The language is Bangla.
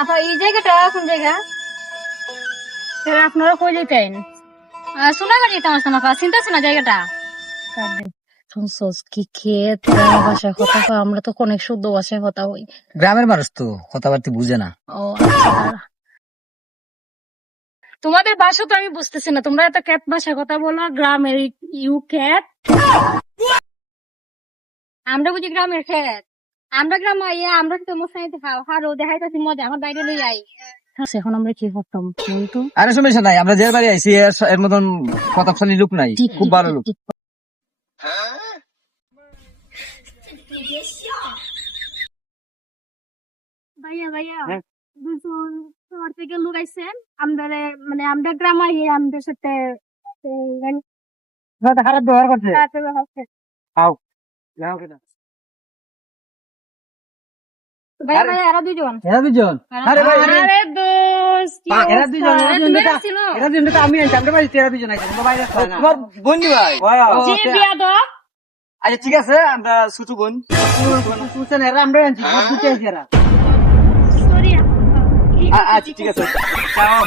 আপা এই জায়গাটা কোন জায়গা? আপনারা কই যেতেন? সোনাগাড়ি যেতাম আসতাম আপা, চিন্তা আছে না জায়গাটা? শুনছস কি ক্ষেত গ্রামের ভাষায় কথা কয়, আমরা তো অনেক শুদ্ধ ভাষায় কথা হই। গ্রামের মানুষ তো কথাবার্তা বুঝে না। ও আচ্ছা, দাঁড়া। তোমাদের ভাষা তো আমি বুঝতেছি না, তোমরা এত ক্যাত ভাষায় কথা বলো, গ্রামের ইউ ক্যাত। আমরা বুঝি গ্রামের খেত, আমরা গ্রাম ইয়া আমরা তো মোসাইতে খাও হারো দেখাইতাছি মজা, আমার বাইরে লই আই। আচ্ছা, এখন আমরা কি করতাম বলতো? আরে সমস্যা নাই, আমরা যে বাড়ি আইসি এর মতন কথাশালী লোক নাই, খুব ভালো লোক। ভাইয়া ভাইয়া দুজন তোমার থেকে লোক আইছেন আমাদের, মানে আমরা গ্রাম আই আমাদের সাথে খারাপ ব্যবহার করছে। ভাইয়া ভাইয়া আরো দুজন। এরা দুজন, আরে ভাই আরে দোস্ত কি এরা অবস্থা? দুজন, এরা দুজন তো আমি আইছি, আমরা বাড়িতে এরা দুজন আইছে, আমরা বাইরে আসছে না। তোমার বন্ধু ভাই। জি বিয়াদব। আচ্ছা ঠিক আছে, আমরা ছোট বোন শুনছেন, এরা আমরা আনছি, সব দুটো আইছি এরা। সরি আচ্ছা ঠিক আছে, যাও।